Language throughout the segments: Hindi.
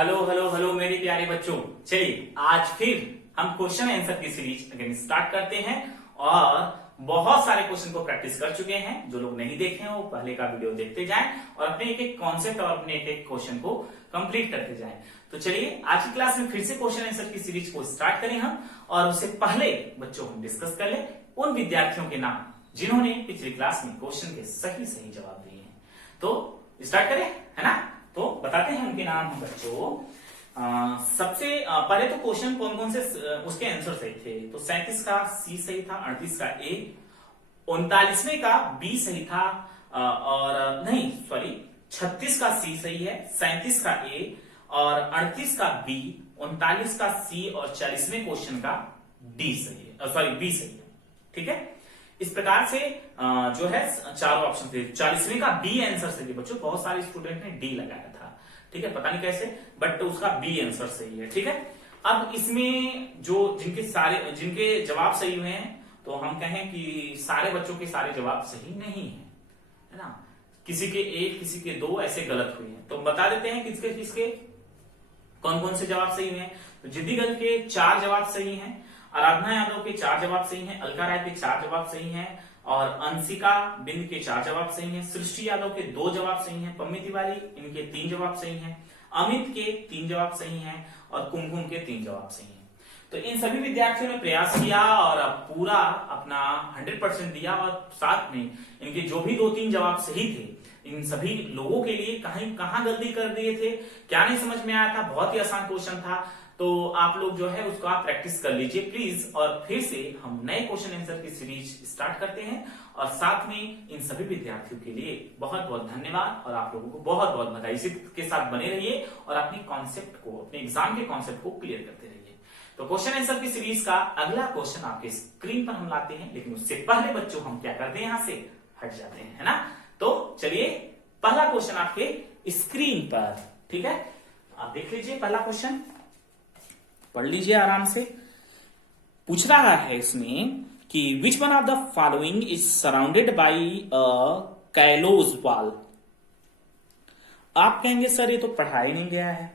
हेलो हेलो हेलो मेरे प्यारे बच्चों, चलिए आज फिर हम क्वेश्चन आंसर की सीरीज अगेन स्टार्ट करते हैं। और बहुत सारे क्वेश्चन को प्रैक्टिस कर चुके हैं। जो लोग नहीं देखे हैं वो पहले का वीडियो देखते जाएं और अपने एक एक कॉन्सेप्ट और अपने एक एक क्वेश्चन को कंप्लीट करते जाएं। तो चलिए आज की क्लास में फिर से क्वेश्चन आंसर की सीरीज को स्टार्ट करें हम। और उससे पहले बच्चों हम डिस्कस कर ले उन विद्यार्थियों के नाम जिन्होंने पिछली क्लास में क्वेश्चन के सही सही जवाब दिए हैं। तो स्टार्ट करें, है ना। तो बताते हैं उनके नाम बच्चों। सबसे पहले तो क्वेश्चन कौन कौन से उसके आंसर सही थे। तो 37 का सी सही था, 38 का ए, 39वें का बी सही था, और नहीं सॉरी 36 का सी सही है, 37 का ए और 38 का बी, 39 का सी और 40वें क्वेश्चन का डी सही है, सॉरी बी सही है। ठीक है, इस प्रकार से जो है चारों ऑप्शन थे। 40वें का बी आंसर सही है बच्चों। बहुत सारे स्टूडेंट ने डी लगाया था, ठीक है, पता नहीं कैसे, बट उसका बी आंसर सही है। ठीक है, अब इसमें जो जिनके जवाब सही हुए हैं, तो हम कहें कि सारे बच्चों के सारे जवाब सही नहीं है ना। किसी के एक, किसी के दो ऐसे गलत हुए हैं। तो बता देते हैं किसके किसके कौन कौन से जवाब सही हुए हैं। तो जिद्दी गर्ल के 4 जवाब सही हैं, आराधना यादव के 4 जवाब सही हैं, अलका राय के 4 जवाब सही हैं, और अंशिका बिंद के 4 जवाब सही हैं, सृष्टि यादव के 2 जवाब सही हैं, पम्मी तिवारी इनके 3 जवाब सही हैं, अमित के 3 जवाब सही हैं और कुमकुम के 3 जवाब सही हैं। तो इन सभी विद्यार्थियों ने प्रयास किया और पूरा अपना 100% दिया। और साथ में इनके जो भी 2-3 जवाब सही थे, इन सभी लोगों के लिए कहां गलती कर दिए थे, क्या नहीं समझ में आया था, बहुत ही आसान क्वेश्चन था। तो आप लोग जो है उसको आप प्रैक्टिस कर लीजिए प्लीज। और फिर से हम नए क्वेश्चन आंसर की सीरीज स्टार्ट करते हैं। और साथ में इन सभी विद्यार्थियों के लिए बहुत बहुत धन्यवाद और आप लोगों को बहुत बहुत बधाई। इसी के साथ बने रहिए और अपने कॉन्सेप्ट को, अपने एग्जाम के कॉन्सेप्ट को क्लियर करते रहिए। तो क्वेश्चन आंसर की सीरीज का अगला क्वेश्चन आपके स्क्रीन पर हम लाते हैं, लेकिन उससे पहले बच्चों हम क्या करते हैं, यहां से हट जाते हैं, है ना। तो चलिए पहला क्वेश्चन आपके स्क्रीन पर, ठीक है, आप देख लीजिए। पहला क्वेश्चन पढ़ लीजिए आराम से। पूछ रहा है इसमें कि which one of the following is surrounded by a callose wall. आप कहेंगे सर ये तो पढ़ा ही नहीं गया है,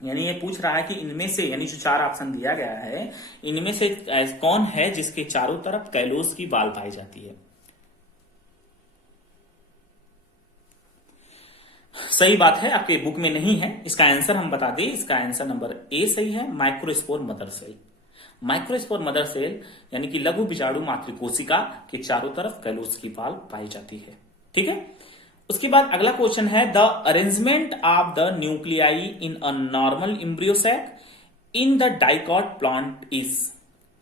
यानी ये पूछ रहा है कि इनमें से, यानी जो 4 ऑप्शन दिया गया है, इनमें से कौन है जिसके चारों तरफ कैलोज की वाल पाई जाती है। सही बात है, आपके बुक में नहीं है। इसका आंसर हम बता दें, इसका आंसर नंबर ए सही है, microspore mother cell. Microspore mother cell यानी कि लघु बीजाणु मातृकोशिका के चारों तरफ कैलोज की वाल पाई जाती है। ठीक है, उसके बाद अगला क्वेश्चन है the arrangement of the nuclei in a normal embryo sac in the dicot plant is.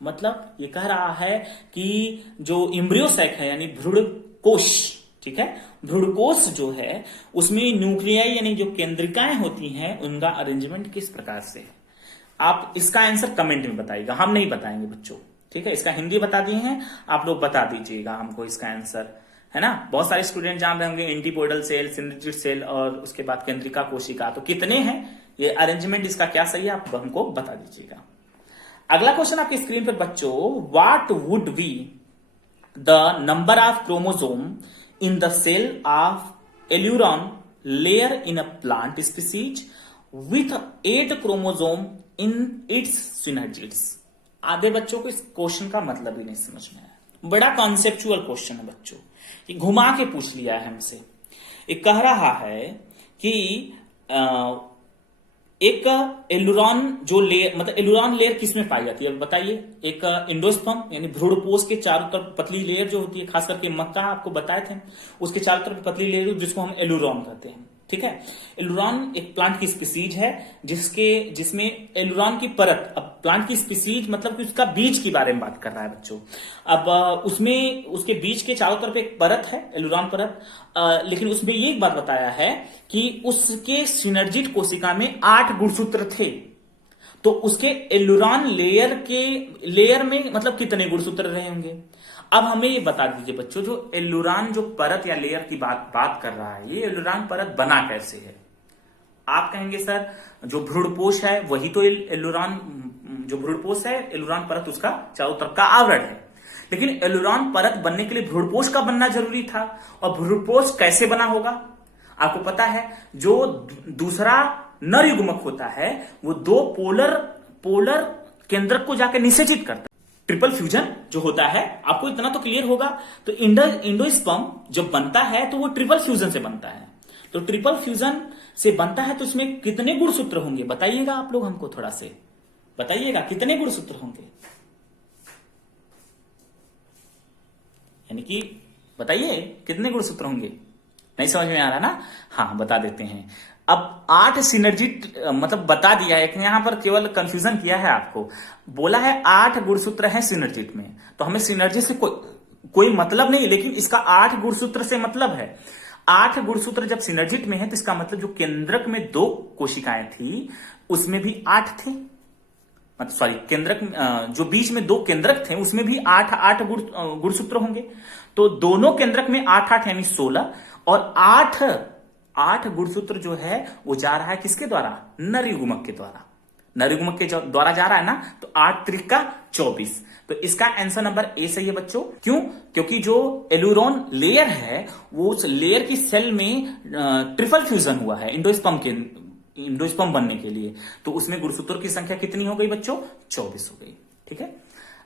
मतलब ये कह रहा है कि जो एम्ब्रियो सैक है यानी भ्रूण कोश, ठीक है, भ्रूणकोश जो है उसमें न्यूक्लियाई यानी जो केंद्रिकाएं होती हैं उनका अरेंजमेंट किस प्रकार से है। आप इसका आंसर कमेंट में बताइएगा, हम नहीं बताएंगे बच्चों, ठीक है। इसका हिंदी बता दिए हैं, आप लोग बता दीजिएगा हमको इसका आंसर, है ना। बहुत सारे स्टूडेंट जान रहे होंगे एंटीपोडल सेल, सिंड्रिड सेल और उसके बाद केंद्रिका कोशिका। तो कितने हैं ये अरेंजमेंट, इसका क्या सही है आप हमको बता दीजिएगा। अगला क्वेश्चन आपकी स्क्रीन पर बच्चों, what would be the number of chromosome in the cell of aileron layer in a plant species with 8 chromosome in its synergids। आधे बच्चों को इस क्वेश्चन का मतलब ही नहीं समझ में आया। बड़ा कॉन्सेप्चुअल क्वेश्चन है बच्चों, ये घुमा के पूछ लिया है हमसे। ये कह रहा है कि एक एलुरॉन जो लेयर, मतलब एलुरॉन लेयर किस में पाई जाती है बताइए। एक इंडोस्पर्म यानी भ्रूणपोष के चारों तरफ पतली लेयर जो होती है, खास करके मक्का आपको बताए थे, उसके चारों तरफ पतली लेयर जिसको हम एलुरॉन कहते हैं। ठीक है, एलुरॉन एक प्लांट की स्पीसीज है जिसमें एलुरॉन की परत, अब प्लांट की स्पीसीज मतलब कि उसका बीज के बारे में बात कर रहा है बच्चों। अब उसमें उसके बीज के चारों तरफ एक परत है, एलुरॉन परत, लेकिन उसमें ये एक बात बताया है कि उसके सिनर्जिड कोशिका में 8 गुणसूत्र थे। तो उसके एलुरॉन लेयर में मतलब कितने गुणसूत्र रहे होंगे। अब हमें ये बता दीजिए बच्चों, जो एलुरॉन जो परत या लेयर की बात कर रहा है, ये एलुरॉन परत बना कैसे है। आप कहेंगे सर जो भ्रूणपोष है वही तो एलुरॉन, जो भ्रूणपोष है एलुरॉन परत उसका चारों तरफ का आवरण है। लेकिन एलुरॉन परत बनने के लिए भ्रूणपोष का बनना जरूरी था, और भ्रूणपोष कैसे बना होगा। आपको पता है जो दूसरा नर युग्मक होता है वो दो पोलर केंद्रक को जाकर निषेचित करता है। ट्रिपल फ्यूजन जो होता है, आपको इतना तो क्लियर होगा, तो इंडोस्पर्म जब बनता है तो वो ट्रिपल फ्यूजन से बनता है। तो ट्रिपल फ्यूजन से बनता है तो इसमें कितने गुणसूत्र होंगे बताइएगा आप लोग, हमको थोड़ा से बताइएगा कितने गुणसूत्र होंगे, यानी कि बताइए कितने गुणसूत्र होंगे। नहीं समझ में आ रहा ना? हाँ बता देते हैं। अब 8 सिनर्जिट मतलब बता दिया है, यहां पर केवल कंफ्यूजन किया है आपको। बोला है 8 गुणसूत्र है सिनर्जिट में, तो हमें सिनर्जिट से कोई मतलब नहीं, लेकिन इसका 8 गुणसूत्र से मतलब है। 8 गुणसूत्र जब सिनर्जिट में है तो इसका मतलब जो केंद्रक में 2 कोशिकाएं थी उसमें भी 8 थे, मतलब सॉरी केंद्रक जो बीच में 2 केंद्रक थे उसमें भी 8 गुणसूत्र होंगे। तो दोनों केंद्रक में 8 यानी 16, और 8 गुणसूत्र जो है वो जा रहा है किसके द्वारा? नर युग्मक के द्वारा। नर युग्मक के द्वारा जा रहा है ना, तो 8 त्रिका 24। तो इसका आंसर नंबर ए सही है बच्चों। क्यों? क्योंकि जो एलुरोन लेयर है वो उस लेयर की सेल में ट्रिपल फ्यूजन हुआ है इंडोस्पर्म बनने के लिए, तो उसमें गुणसूत्रों की संख्या कितनी हो गई बच्चों? 24 हो गई। ठीक है,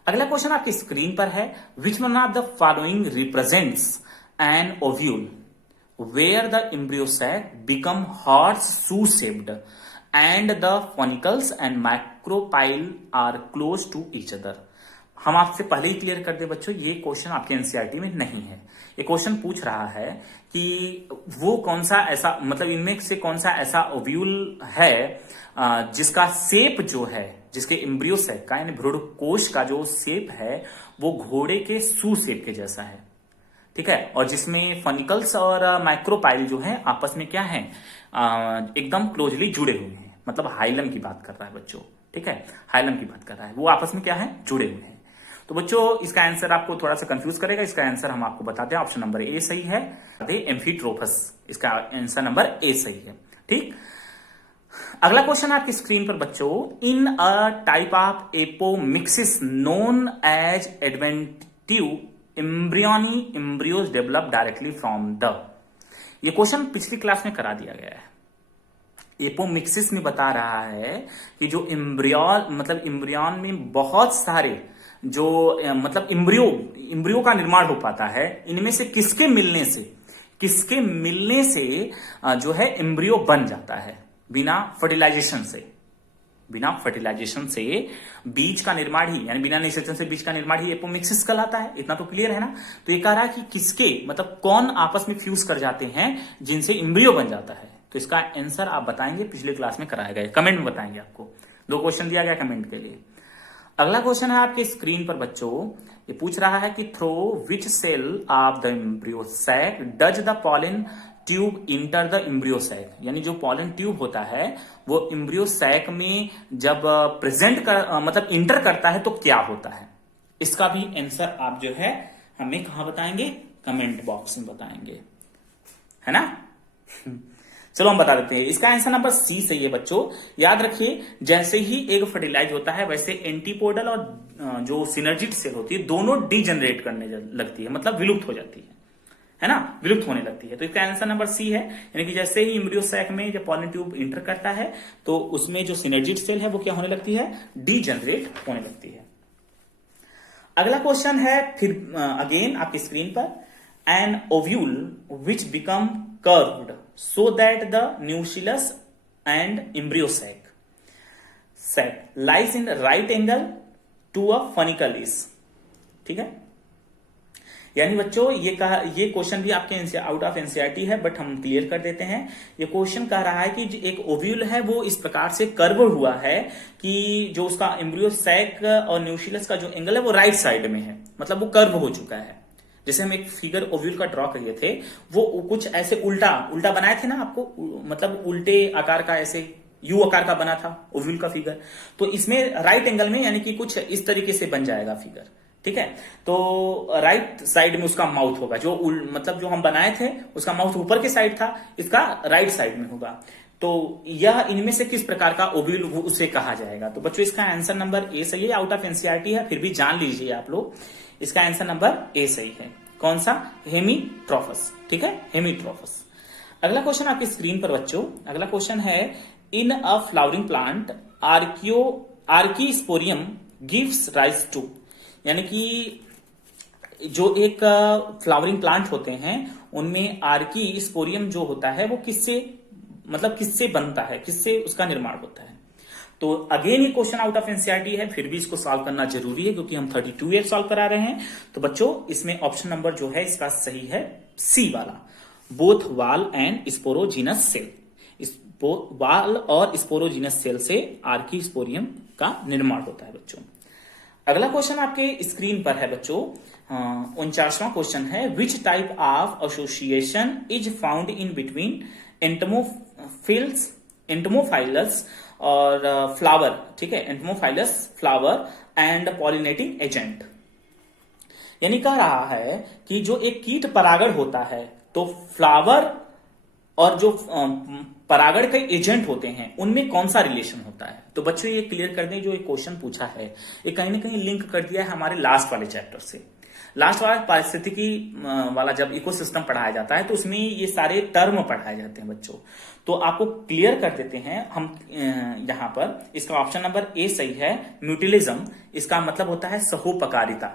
अगला क्वेश्चन आपकी स्क्रीन पर है, which one of the following represents an ovule where the embryo sac become horseshoe shaped and the funicles and macropyle are close to each other। हम आपसे पहले ही क्लियर कर दे बच्चों, ये क्वेश्चन आपके एनसीईआरटी में नहीं है। ये क्वेश्चन पूछ रहा है कि वो कौन सा ऐसा, मतलब इनमें से कौन सा ऐसा ओव्यूल है जिसका शेप जो है, जिसके एम्ब्रियो सैक का यानी भ्रूण कोश का जो शेप है वो घोड़े के शू शेप के जैसा है। ठीक है, और जिसमें फनिकल्स और माइक्रोपाइल जो है आपस में क्या है, एकदम क्लोजली जुड़े हुए हैं, मतलब हाइलम की बात कर रहा है बच्चों। ठीक है, हाइलम की बात कर रहा है, वो आपस में क्या है, जुड़े हुए हैं। तो बच्चों इसका आंसर आपको थोड़ा सा कंफ्यूज करेगा, इसका आंसर हम आपको बताते हैं, ऑप्शन नंबर ए सही है, एम्फीट्रोपस, इसका आंसर नंबर ए सही है। ठीक, अगला क्वेश्चन आपकी स्क्रीन पर बच्चों, in a type of apomixis known as adventive embryos develop directly from the. ये क्वेश्चन पिछली क्लास में करा दिया गया है। एपोमिक्सिस में बता रहा है कि जो एम्ब्रियन में बहुत सारे जो मतलब एम्ब्रियो का निर्माण हो पाता है, इनमें से किसके मिलने से जो है एम्ब्रियो बन जाता है बिना फर्टिलाइजेशन से बीज का निर्माण ही, यानी बिना निषेचन से बीज का निर्माण ही एपोमिक्सिस कहलाता है। इतना तो क्लियर है ना? तो ये कह रहा है कि किसके, मतलब कौन आपस में फ्यूज कर जाते हैं जिनसे एम्ब्रियो बन जाता है। तो इसका आंसर आप बताएंगे, पिछले क्लास में कराया गया, कमेंट में बताएंगे। आपको 2 क्वेश्चन दिया गया कमेंट के लिए। अगला क्वेश्चन है आपके स्क्रीन पर बच्चों, ये पूछ रहा है कि through which cell of the embryo sac does the pollen tube enter the embryo sac, यानी जो पॉलन ट्यूब होता है वो एम्ब्रियो सैक में जब मतलब इंटर करता है तो क्या होता है। इसका भी आंसर आप जो है हमें कहां बताएंगे? कमेंट बॉक्स में बताएंगे, है ना? चलो हम बता देते हैं, इसका आंसर नंबर सी सही है बच्चों। याद रखिए, जैसे ही एग फर्टिलाइज होता है वैसे एंटीपोडल और जो सिनर्जिट सेल होती है दोनों डीजनरेट करने लगती है, मतलब विलुप्त हो जाती है ना, विलुप्त होने लगती है। तो इसका आंसर नंबर सी है, यानी कि जैसे ही एम्ब्रियो सैक में जब पॉलन ट्यूब इंटर करता है तो उसमें जो सिनर्जिट सेल है वो क्या होने लगती है? डीजनरेट होने लगती है। अगला क्वेश्चन है फिर अगेन आपकी स्क्रीन पर, an ovule which become curved so that the nucleus and embryo sac lies in right angle to a funicle is. ठीक है, यानी बच्चों ये क्वेश्चन भी आपके आउट ऑफ एनसीईआरटी है, बट हम क्लियर कर देते हैं। ये क्वेश्चन कह रहा है कि एक ओव्यूल है वो इस प्रकार से कर्व हुआ है कि जो उसका एम्ब्रियो सैक और न्यूक्लियस का जो एंगल है वो राइट साइड में है, मतलब वो कर्व हो चुका है। जैसे हम एक फिगर ओव्यूल का ड्रॉ किए थे, वो कुछ ऐसे उल्टा बनाए थे ना आपको, मतलब उल्टे आकार का, ऐसे यू आकार का बना था ओव्यूल का फिगर। तो इसमें राइट एंगल में यानी कि कुछ इस तरीके से बन जाएगा फिगर। ठीक है, तो राइट साइड में उसका माउथ होगा, जो मतलब जो हम बनाए थे उसका माउथ ऊपर के साइड था, इसका राइट साइड में होगा। तो यह इनमें से किस प्रकार का ओव्यूल उसे कहा जाएगा। तो बच्चों इसका आंसर नंबर ए सही है, आउट ऑफ एनसीईआरटी है, फिर भी जान लीजिए आप लोग, इसका आंसर नंबर ए सही है। कौन सा? हेमीट्रोफस। ठीक है, हेमीट्रोफस। अगला क्वेश्चन आपकी स्क्रीन पर बच्चों, अगला क्वेश्चन है in a flowering plant archesporium gives rise to, यानी कि जो एक फ्लावरिंग प्लांट होते हैं उनमें आर्कीस्पोरियम जो होता है वो किससे बनता है, किससे उसका निर्माण होता है। तो अगेन ये क्वेश्चन आउट ऑफ एनसीईआरटी है, फिर भी इसको सॉल्व करना जरूरी है क्योंकि हम 32 ईयर सॉल्व करा रहे हैं। तो बच्चों इसमें ऑप्शन नंबर जो है इसका सही है सी वाला, बोथ वाल एंड स्पोरोजीनस सेल। वाल और स्पोरोजीनस सेल से आर्कीस्पोरियम का निर्माण होता है बच्चों। अगला क्वेश्चन आपके स्क्रीन पर है बच्चों, 49वां क्वेश्चन है which type of association is found in between entomophilous और फ्लावर, ठीक है, entomophilous flower and pollinating agent. यानी कह रहा है कि जो एक कीट परागण होता है तो फ्लावर और जो परागण के एजेंट होते हैं उनमें कौन सा रिलेशन होता है। तो बच्चों ये क्लियर कर दें, जो एक क्वेश्चन पूछा है ये कहीं ना कहीं लिंक कर दिया है हमारे लास्ट वाले चैप्टर से। लास्ट वाला पारिस्थितिकी वाला जब इकोसिस्टम पढ़ाया जाता है तो उसमें ये सारे टर्म पढ़ाए जाते हैं बच्चों। तो आपको क्लियर कर देते हैं हम यहां पर, इसका ऑप्शन नंबर ए सही है, म्यूटिलिज्म। इसका मतलब होता है सहोपकारिता,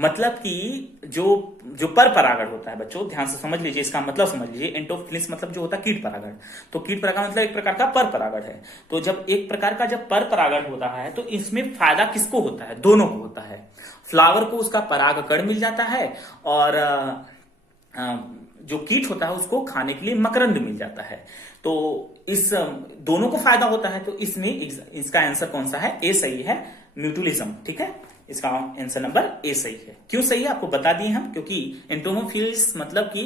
मतलब कि जो पर परागण होता है बच्चों, ध्यान से समझ लीजिए, इसका मतलब समझ लीजिए। एंटोफिलिस मतलब जो होता है कीट परागण, तो कीट परागण मतलब एक प्रकार का पर परागण है। तो जब एक प्रकार का जब पर परागण होता है तो इसमें फायदा किसको होता है, दोनों को होता है। फ्लावर को उसका परागकण मिल जाता है और जो कीट होता है उसको खाने के लिए मकरंद मिल जाता है। तो इस दोनों को फायदा होता है। तो इसमें इसका आंसर कौन सा है, ए सही है, म्यूटुलिज्म, ठीक है। इसका आंसर नंबर ए सही है। क्यों सही है आपको बता दिए हम, क्योंकि एंटोमोफिल्स मतलब कि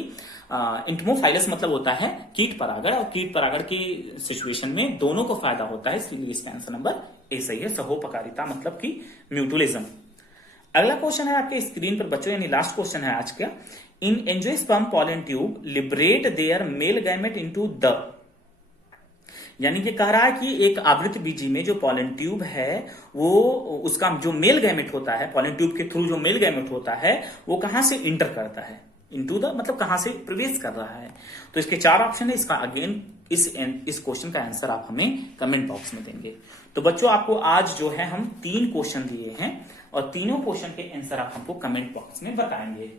एंटोमोफाइलस मतलब होता है कीट परागण, और कीट परागण की सिचुएशन में दोनों को फायदा होता है, इसलिए इसका आंसर नंबर ए सही है, सहोपकारिता मतलब कि म्यूटुलिज्म। अगला क्वेश्चन है आपके स्क्रीन पर बच्चों, यानी लास्ट क्वेश्चन है आज का। इन angiosperm pollen tube liberate there male gamete into the, यानी कि कह रहा है कि एक आवृत बीजी में जो पॉलन ट्यूब है वो उसका जो मेल गैमेट होता है, पॉलन ट्यूब के थ्रू जो मेल गैमेट होता है वो कहां से इंटर करता है, इनटू द मतलब कहां से प्रवेश कर रहा है। तो इसके 4 ऑप्शन है, इसका अगेन इस क्वेश्चन का आंसर आप हमें कमेंट बॉक्स में देंगे। तो बच्चों आपको आज जो है हम 3 क्वेश्चन दिए हैं और तीनों क्वेश्चन के आंसर आप हमको कमेंट बॉक्स में बताएंगे।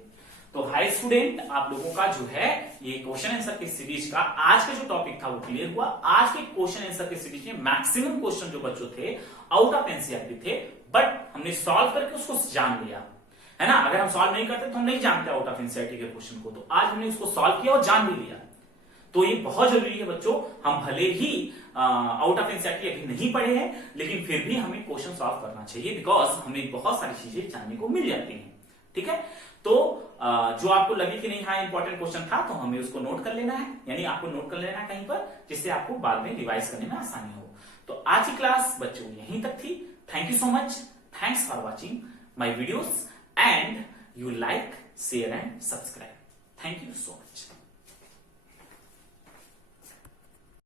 तो हाई स्टूडेंट, आप लोगों का जो है ये क्वेश्चन आंसर की सीरीज का आज का जो टॉपिक था वो क्लियर हुआ। आज के क्वेश्चन आंसर की सीरीज में मैक्सिमम क्वेश्चन जो बच्चों थे आउट ऑफ एनसीईआरटी थे, बट हमने सॉल्व करके उसको जान लिया, है ना। अगर हम सॉल्व नहीं करते तो हम नहीं जानते आउट ऑफ एनसीईआरटी के क्वेश्चन को, तो आज हमने उसको सॉल्व किया और जान भी लिया। तो ये बहुत जरूरी है बच्चों, हम भले ही आउट ऑफ एनसीईआरटी अभी नहीं पढ़े हैं लेकिन फिर भी हमें क्वेश्चन सॉल्व करना चाहिए, बिकॉज हमें बहुत सारी चीजें जानने को मिल जाती हैं, ठीक है। तो जो आपको लगे कि नहीं हाँ इंपॉर्टेंट क्वेश्चन था तो हमें उसको नोट कर लेना है, यानी आपको नोट कर लेना है कहीं पर, जिससे आपको बाद में रिवाइज करने में आसानी हो। तो आज की क्लास बच्चों यहीं तक थी। Thank you so much, thanks for watching my videos and you like, share and subscribe. Thank you so much.